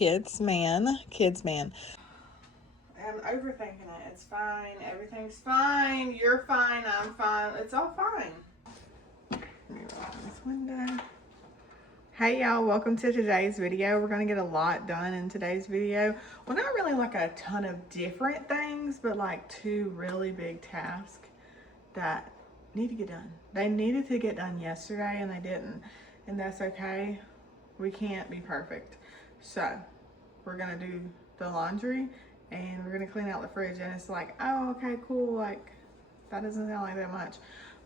Kids, man. I'm overthinking it. It's fine. Everything's fine. You're fine. I'm fine. It's all fine. Let me open this window. Hey y'all, welcome to today's video. We're going to get a lot done in today's video. Well, not really like a ton of different things, but like two really big tasks that need to get done. They needed to get done yesterday and they didn't. And that's okay. We can't be perfect. So we're going to do the laundry and we're going to clean out the fridge. And it's like, oh, okay, cool. Like, that doesn't sound like that much.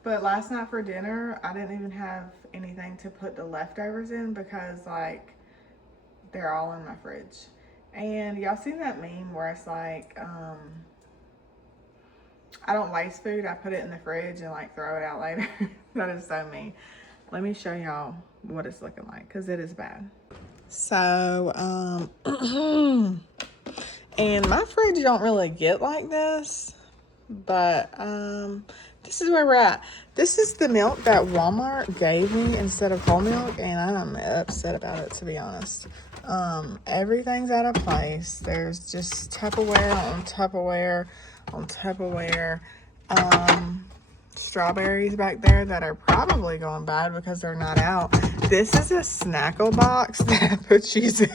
But last night for dinner, I didn't even have anything to put the leftovers in because like they're all in my fridge. And y'all seen that meme where it's like, I don't waste food, I put it in the fridge and like throw it out later. That is so me. Let me show y'all what it's looking like because it is bad. So, and my fridge don't really get like this, but this is where we're at. This is the milk that Walmart gave me instead of whole milk, and I'm upset about it, to be honest. Everything's out of place. There's just Tupperware on Tupperware on Tupperware. Strawberries back there that are probably going bad because they're not out. This is a snackle box that I put cheese in.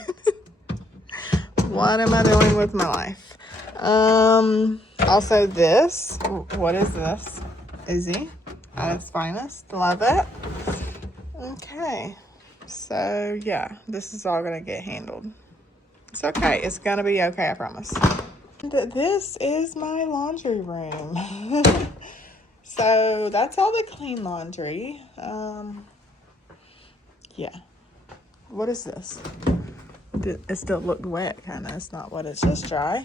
What am I doing with my life? Also this, what is this? Izzy at its finest. Love it. Okay, so yeah, this is all gonna get handled. It's okay. It's gonna be okay, I promise. And this is my laundry room. So that's all the clean laundry. Yeah. What is this? It still looked wet, kind of. It's not wet, it's just dry.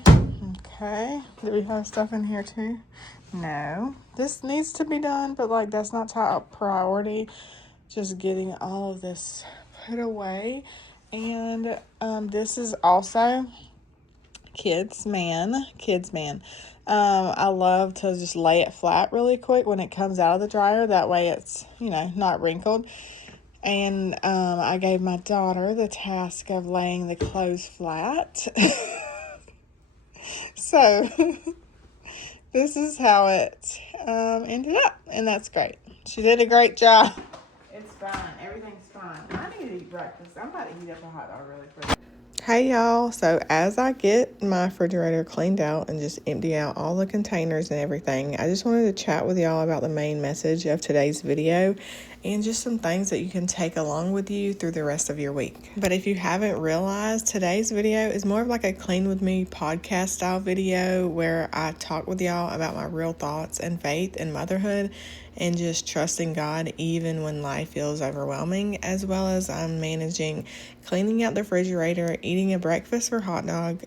Okay. Do we have stuff in here too? No. This needs to be done, but like that's not top priority. Just getting all of this put away. And this is also kids man. I love to just lay it flat really quick when it comes out of the dryer. That way it's, not wrinkled. And I gave my daughter the task of laying the clothes flat. So this is how it ended up. And that's great. She did a great job. It's fine. Everything's fine. I need to eat breakfast. I'm about to eat up a hot dog really quick. Hey y'all, so as I get my refrigerator cleaned out and just empty out all the containers and everything, I just wanted to chat with y'all about the main message of today's video and just some things that you can take along with you through the rest of your week. But if you haven't realized, today's video is more of like a clean with me podcast style video where I talk with y'all about my real thoughts and faith and motherhood and just trusting God even when life feels overwhelming, as well as I'm managing cleaning out the refrigerator, eating a breakfast for hot dog.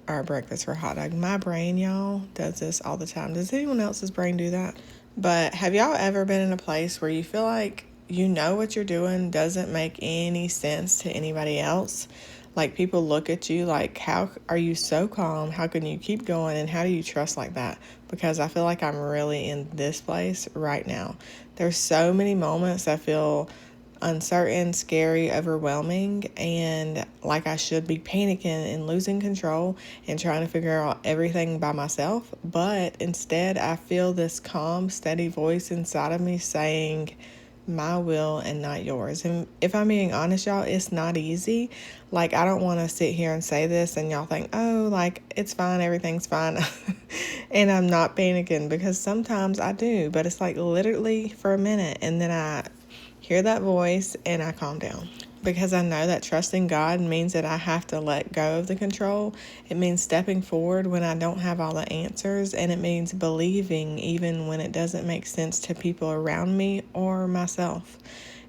My brain, y'all, does this all the time. Does anyone else's brain do that? But have y'all ever been in a place where you feel like you know what you're doing doesn't make any sense to anybody else? Like people look at you like, how are you so calm? How can you keep going? And how do you trust like that? Because I feel like I'm really in this place right now. There's so many moments that feel uncertain, scary, overwhelming, and like I should be panicking and losing control and trying to figure out everything by myself. But instead, I feel this calm, steady voice inside of me saying, my will and not yours. And if I'm being honest, y'all, it's not easy. Like, I don't want to sit here and say this and y'all think, oh, like, it's fine, everything's fine. And I'm not panicking, because sometimes I do, but it's like literally for a minute, and then I hear that voice and I calm down. Because I know that trusting God means that I have to let go of the control. It means stepping forward when I don't have all the answers. And it means believing even when it doesn't make sense to people around me or myself.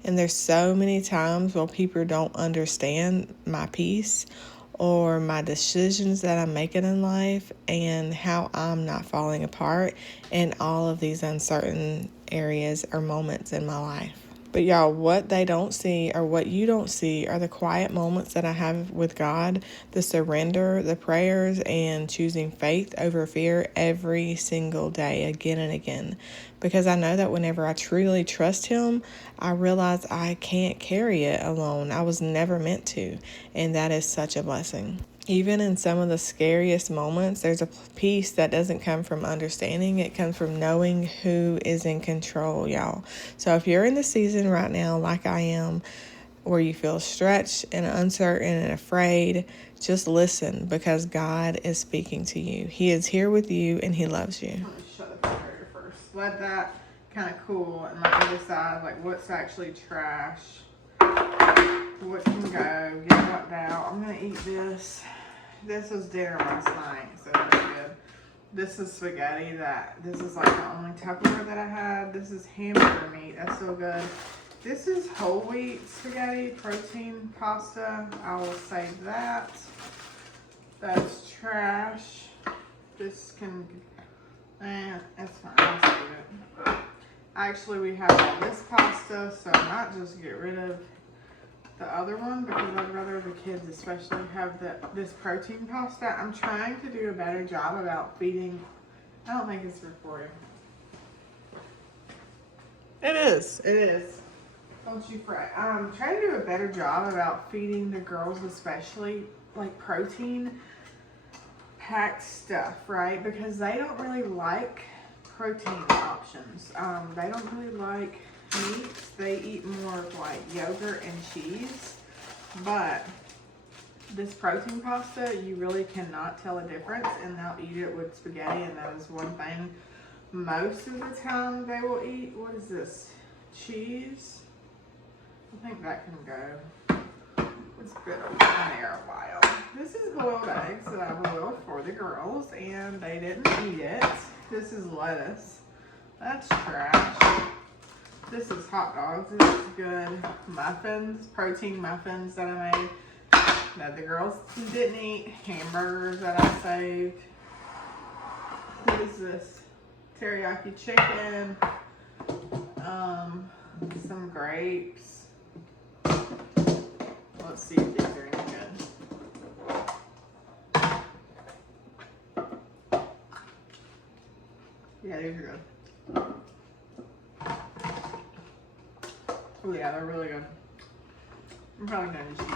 And there's so many times where people don't understand my peace or my decisions that I'm making in life and how I'm not falling apart in all of these uncertain areas or moments in my life. But y'all, what they don't see or what you don't see are the quiet moments that I have with God, the surrender, the prayers, and choosing faith over fear every single day, again and again. Because I know that whenever I truly trust Him, I realize I can't carry it alone. I was never meant to, and that is such a blessing. Even in some of the scariest moments, there's a peace that doesn't come from understanding. It comes from knowing who is in control, y'all. So if you're in the season right now, like I am, where you feel stretched and uncertain and afraid, just listen, because God is speaking to you. He is here with you and he loves you. I'm going to shut the refrigerator first. Let that kind of cool and let me decide like what's actually trash, what can go, get what out. I'm going to eat this. This was dinner last night, so that's good. This is spaghetti this is like the only Tupperware that I had. This is hamburger meat. That's so good. This is whole wheat spaghetti, protein pasta. I will save that. That's trash. This can, it's fine. I'll save it. Actually, we have all this pasta, so I might just get rid of the other one because I'd rather the kids especially have this protein pasta. I'm trying to do a better job about feeding. I don't think it's recording. It is. It is. Don't you fret. I'm trying to do a better job about feeding the girls especially like protein packed stuff, right? Because they don't really like protein options. They don't really like meats. They eat more of like yogurt and cheese, but this protein pasta, you really cannot tell a difference, and they'll eat it with spaghetti, and that is one thing most of the time they will eat. What is this? Cheese? I think that can go. It's been in there a while. This is boiled eggs that I boiled for the girls, and they didn't eat it. This is lettuce. That's trash. This is hot dogs. This is good. Muffins, protein muffins that I made that the girls didn't eat. Hamburgers that I saved. What is this? Teriyaki chicken. Some grapes. Let's see if these are any good. Yeah, these are good. Oh yeah, they're really good. I'm probably gonna just eat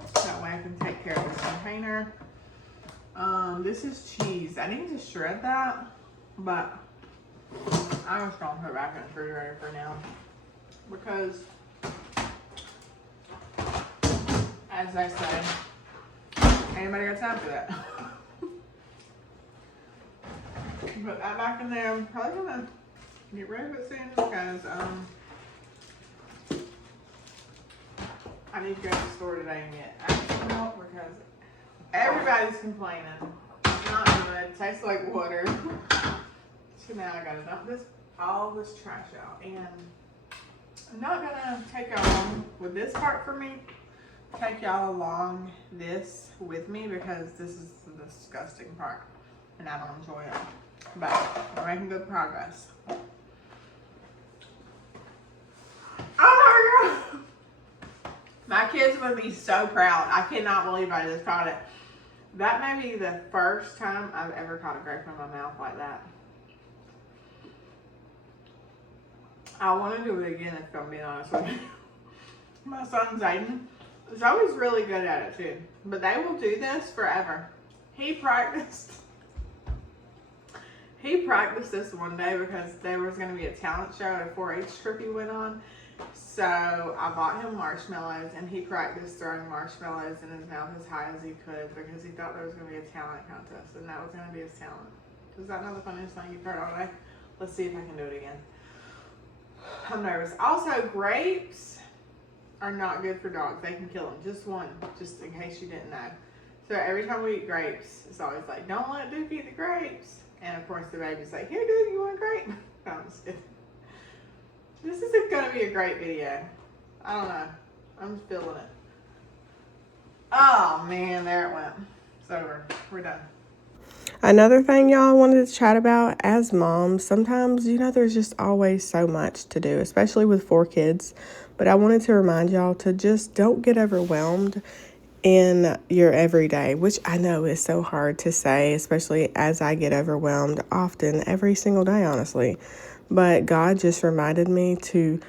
these. That way I can take care of this container. This is cheese. I need to shred that, but I'm just gonna put it back in the refrigerator for now. Because, as I said, anybody got time for that? Put that back in there. I'm probably gonna get rid of it soon because I need to go to the store today and get extra milk because everybody's complaining. It's not good. It tastes like water. So now I gotta dump all this trash out, and I'm not gonna take y'all along with this part for me. Take y'all along this with me because this is the disgusting part, and I don't enjoy it. But we're making good progress. Oh my god! My kids would be so proud. I cannot believe I just caught it. That may be the first time I've ever caught a grape in my mouth like that. I want to do it again if I'm being honest with you. My son Zayden is always really good at it too. But they will do this forever. He practiced this one day because there was going to be a talent show at a 4-H trip he went on. So I bought him marshmallows, and he practiced throwing marshmallows in his mouth as high as he could because he thought there was going to be a talent contest, and that was going to be his talent. Is that not the funniest thing you've heard all day? Let's see if I can do it again. I'm nervous. Also, grapes are not good for dogs. They can kill them. Just one, just in case you didn't know. So every time we eat grapes, it's always like, don't let Duke eat the grapes. And of course the baby's like, here Duke, you want a grape? No, I'm just kidding. This isn't gonna be a great video. I don't know. I'm just feeling it. Oh man, there it went. It's over. We're done. Another thing y'all wanted to chat about as moms, sometimes, there's just always so much to do, especially with 4 kids. But I wanted to remind y'all to just don't get overwhelmed in your everyday, which I know is so hard to say, especially as I get overwhelmed often every single day, honestly. But God just reminded me to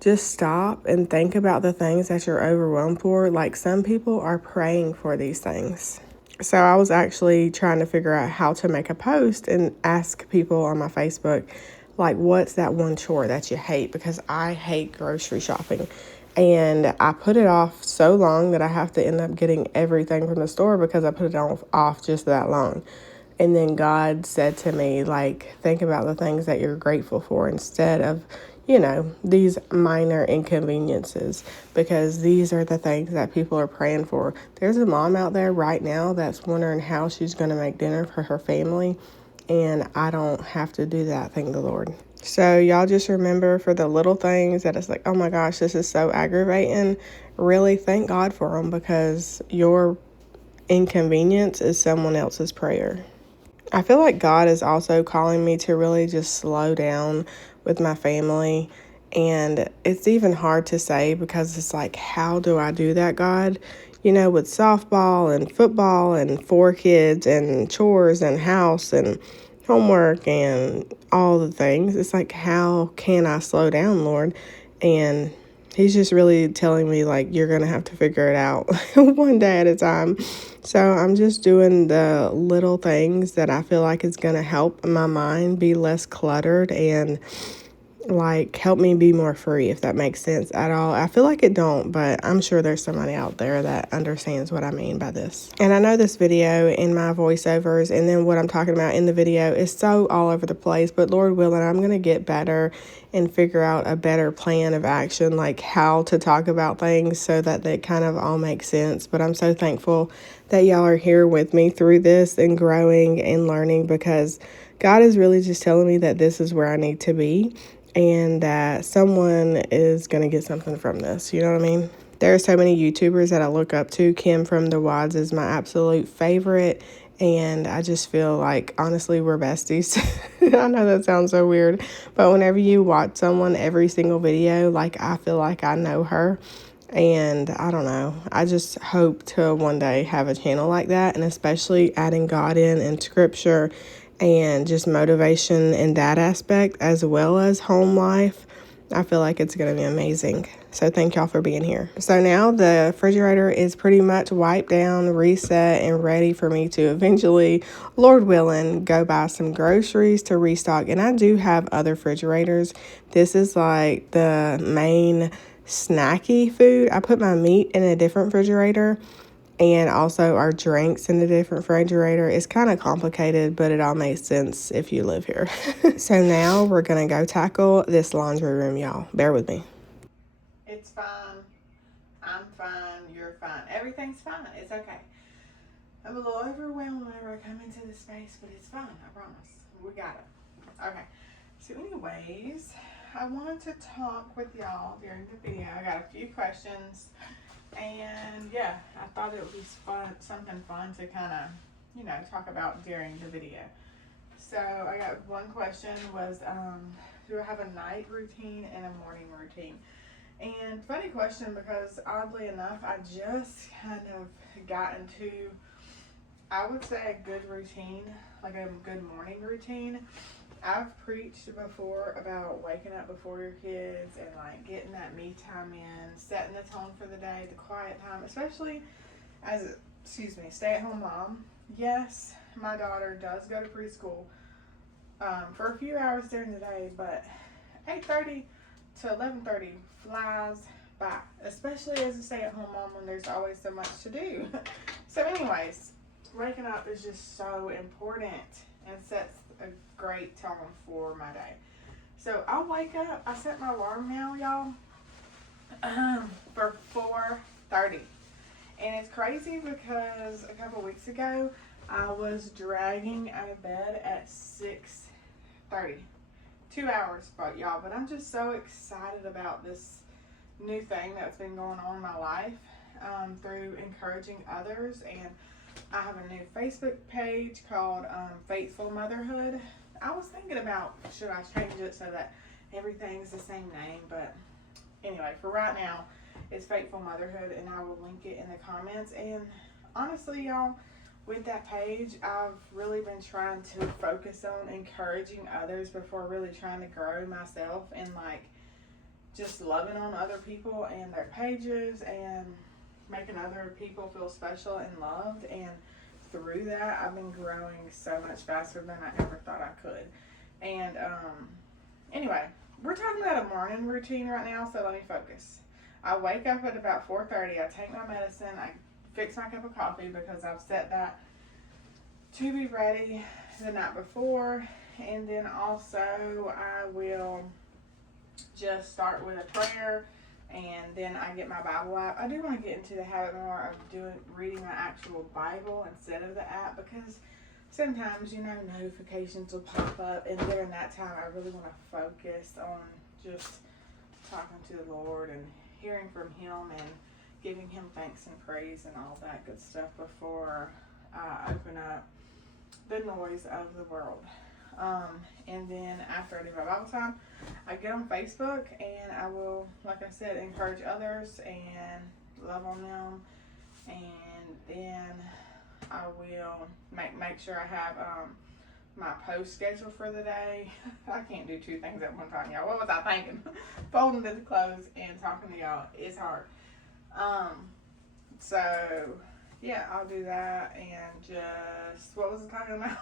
just stop and think about the things that you're overwhelmed for. Like, some people are praying for these things. So I was actually trying to figure out how to make a post and ask people on my Facebook, like, what's that one chore that you hate? Because I hate grocery shopping. And I put it off so long that I have to end up getting everything from the store because I put it off just that long. And then God said to me, like, think about the things that you're grateful for instead of, these minor inconveniences, because these are the things that people are praying for. There's a mom out there right now that's wondering how she's going to make dinner for her family, and I don't have to do that, thank the Lord. So y'all just remember, for the little things that it's like, oh my gosh, this is so aggravating, really thank God for them, because your inconvenience is someone else's prayer. I feel like God is also calling me to really just slow down with my family. And it's even hard to say, because it's like, how do I do that, God? With softball and football and 4 kids and chores and house and homework and all the things. It's like, how can I slow down, Lord? And He's just really telling me, like, you're going to have to figure it out one day at a time. So I'm just doing the little things that I feel like is going to help my mind be less cluttered and, like, help me be more free, if that makes sense at all. I feel like it don't, but I'm sure there's somebody out there that understands what I mean by this. And I know this video and my voiceovers and then what I'm talking about in the video is so all over the place, but Lord willing, I'm going to get better and figure out a better plan of action, like how to talk about things so that they kind of all make sense. But I'm so thankful that y'all are here with me through this and growing and learning, because God is really just telling me that this is where I need to be, and that someone is going to get something from this. You know what I mean? There are so many YouTubers that I look up to. Kim from the Wads is my absolute favorite. And I just feel like, honestly, we're besties. I know that sounds so weird. But whenever you watch someone, every single video, like, I feel like I know her. And I don't know. I just hope to one day have a channel like that. And especially adding God in and scripture and just motivation in that aspect, as well as home life. I feel like it's going to be amazing. So thank y'all for being here. So now the refrigerator is pretty much wiped down, reset, and ready for me to eventually, Lord willing, go buy some groceries to restock. And I do have other refrigerators. This is like the main snacky food. I put my meat in a different refrigerator, and also our drinks in a different refrigerator. It's kind of complicated, but it all makes sense if you live here. So now we're going to go tackle this laundry room, y'all. Bear with me. It's fine. I'm fine. You're fine. Everything's fine. It's okay. I'm a little overwhelmed whenever I come into this space, but it's fine. I promise. We got it. Okay. So anyways, I wanted to talk with y'all during the video. I got a few questions. And yeah, I thought it would be fun, something fun to kind of, talk about during the video. So I got one question was, do I have a night routine and a morning routine? And funny question, because oddly enough, I just kind of got into, I would say, a good routine, like a good morning routine. I've preached before about waking up before your kids and like getting that me time in, setting the tone for the day, the quiet time, especially as a, stay-at-home mom. Yes, my daughter does go to preschool for a few hours during the day, but 8:30 to 11:30 flies by, especially as a stay-at-home mom when there's always so much to do. So anyways, waking up is just so important and sets a great tone for my day. So I'll wake up, I set my alarm now, y'all, for 4:30. And it's crazy because a couple weeks ago, I was dragging out of bed at 6:30. 2 hours, but y'all, but I'm just so excited about this new thing that's been going on in my life through encouraging others. And I have a new Facebook page called Faithful Motherhood. I was thinking about, should I change it so that everything's the same name, but anyway, for right now, it's Faithful Motherhood, and I will link it in the comments. And honestly, y'all, with that page, I've really been trying to focus on encouraging others before really trying to grow myself and like just loving on other people and their pages and making other people feel special and loved. And through that, I've been growing so much faster than I ever thought I could. And anyway, we're talking about a morning routine right now, so let me focus. I wake up at about 4:30. I take my medicine. I fix my cup of coffee because I've set that to be ready the night before. And then also I will just start with a prayer, and then I get my Bible app. I do want to get into the habit more of reading my actual Bible instead of the app, because sometimes, notifications will pop up, and during that time I really want to focus on just talking to the Lord and hearing from Him and giving Him thanks and praise and all that good stuff before I open up the noise of the world. And then after I do my Bible time, I get on Facebook and I will, like I said, encourage others and love on them. And then I will make sure I have my post schedule for the day. I can't do two things at one time, y'all. What was I thinking? Folding the clothes and talking to y'all is hard. So yeah, I'll do that. And just, what was I talking about?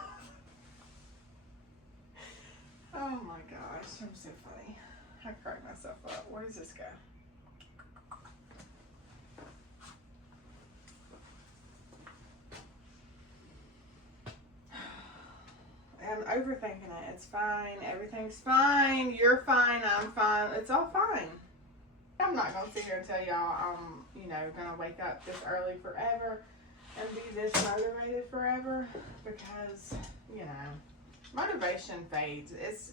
Oh my gosh, I'm so funny. I crack myself up. Where does this go? I'm overthinking it. It's fine. Everything's fine. You're fine. I'm fine. It's all fine. I'm not going to sit here and tell y'all I'm, going to wake up this early forever and be this motivated forever, because, motivation fades. It's,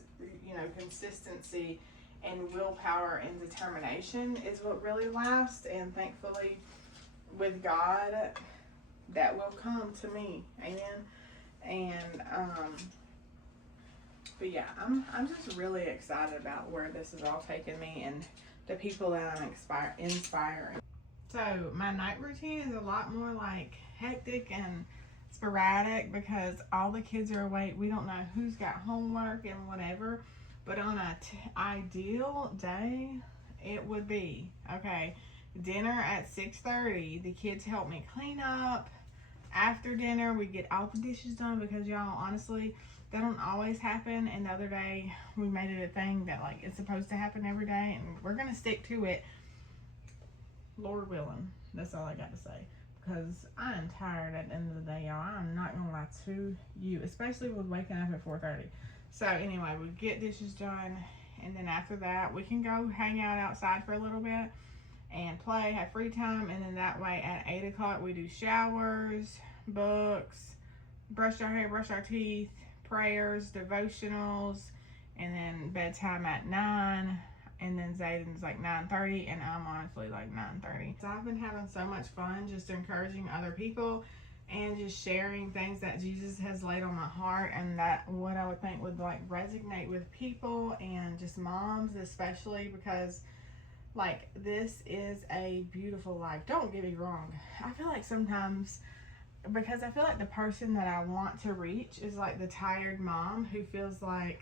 consistency and willpower and determination is what really lasts. And thankfully, with God, that will come to me. Amen. And, but yeah, I'm just really excited about where this is all taking me and the people that I'm inspiring. So my night routine is a lot more like hectic and sporadic because all the kids are awake. We don't know who's got homework and whatever. But on an ideal day, it would be, okay, dinner at 6:30. The kids help me clean up. After dinner, we get all the dishes done because, y'all, honestly, that don't always happen. And the other day, we made it a thing that, like, it's supposed to happen every day. And we're going to stick to it, Lord willing. That's all I got to say. Because I am tired at the end of the day, y'all. I'm not going to lie to you, especially with waking up at 4:30. So anyway, we get dishes done, and then after that, we can go hang out outside for a little bit and play, have free time, and then that way at 8 o'clock, we do showers, books, brush our hair, brush our teeth, prayers, devotionals, and then bedtime at 9, and then Zayden's like 9:30, and I'm honestly like 9:30. So I've been having so much fun just encouraging other people and just sharing things that Jesus has laid on my heart, and that what I would think would like resonate with people and just moms especially, because like this is a beautiful life. Don't get me wrong. I feel like sometimes, because I feel like the person that I want to reach is like the tired mom who feels like,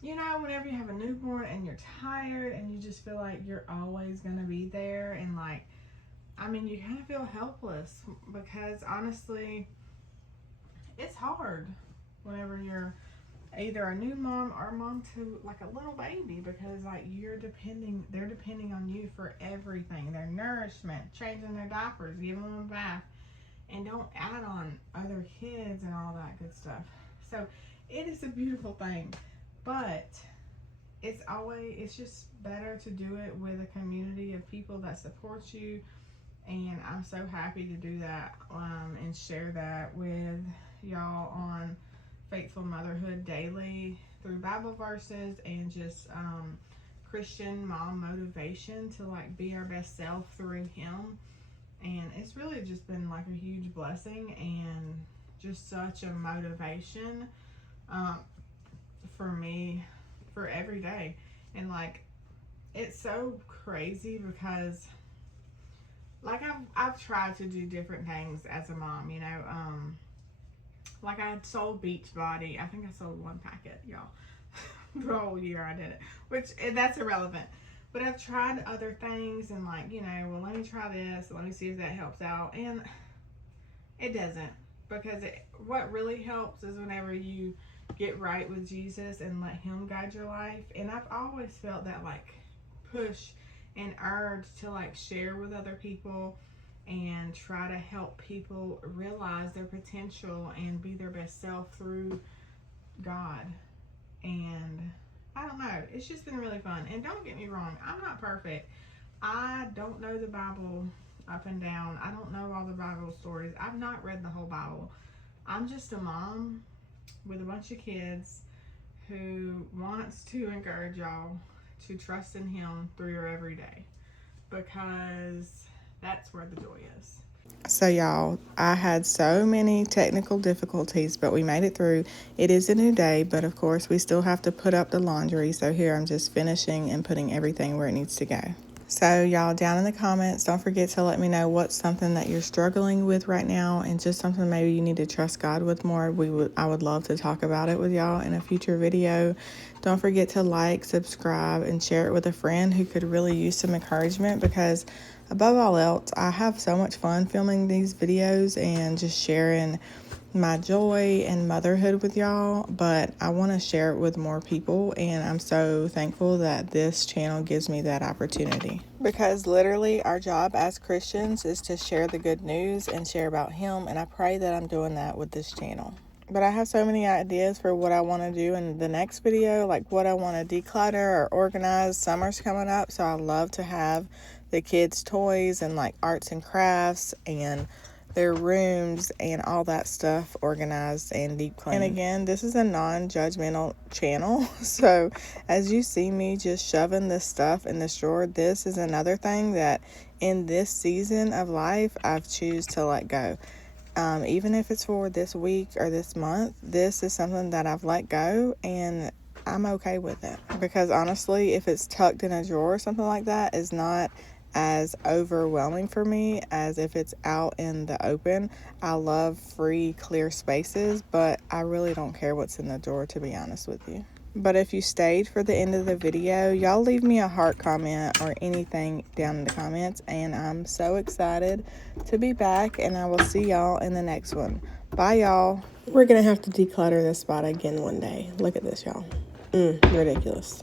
whenever you have a newborn and you're tired and you just feel like you're always going to be there, and like, you kind of feel helpless, because honestly, it's hard whenever you're either a new mom or a mom to like a little baby, because like they're depending on you for everything, their nourishment, changing their diapers, giving them a bath, and don't add on other kids and all that good stuff. So it is a beautiful thing, but it's just better to do it with a community of people that support you. And I'm so happy to do that and share that with y'all on Faithful Motherhood Daily through Bible verses and just Christian mom motivation to like be our best self through Him. And it's really just been like a huge blessing and just such a motivation for me for every day. And like, it's so crazy because like I've tried to do different things as a mom, like I sold Beachbody. I think I sold one packet, y'all. The whole year I did it, which that's irrelevant. But I've tried other things and like, well, let me try this. Let me see if that helps out. And it doesn't, because what really helps is whenever you get right with Jesus and let him guide your life. And I've always felt that like push and urge to like share with other people and try to help people realize their potential and be their best self through God. And I don't know, it's just been really fun. And don't get me wrong, I'm not perfect. I don't know the Bible up and down. I don't know all the Bible stories. I've not read the whole Bible. I'm just a mom with a bunch of kids who wants to encourage y'all to trust in him through your everyday, because that's where the joy is. So y'all, I had so many technical difficulties, but we made it through. It is a new day, but of course we still have to put up the laundry. So here I'm just finishing and putting everything where it needs to go. So y'all, down in the comments, don't forget to let me know what's something that you're struggling with right now, and just something maybe you need to trust God with more. I would love to talk about it with y'all in a future video. Don't forget to like, subscribe, and share it with a friend who could really use some encouragement, because above all else, I have so much fun filming these videos and just sharing my joy and motherhood with y'all, but I want to share it with more people, and I'm so thankful that this channel gives me that opportunity, because literally our job as Christians is to share the good news and share about him, and I pray that I'm doing that with this channel. But I have so many ideas for what I want to do in the next video, like what I want to declutter or organize. Summer's coming up, so I love to have the kids' toys and like arts and crafts and their rooms and all that stuff organized and deep cleaned. And again, this is a non-judgmental channel, so as you see me just shoving this stuff in this drawer, this is another thing that in this season of life I've choose to let go. Even if it's for this week or this month, this is something that I've let go, and I'm okay with it, because honestly, if it's tucked in a drawer or something like that, is not as overwhelming for me as if it's out in the open. I love free, clear spaces, but I really don't care what's in the drawer, to be honest with you. But if you stayed for the end of the video, y'all leave me a heart comment or anything down in the comments, and I'm so excited to be back, and I will see y'all in the next one. Bye, y'all. We're gonna have to declutter this spot again one day. Look at this, y'all. Ridiculous.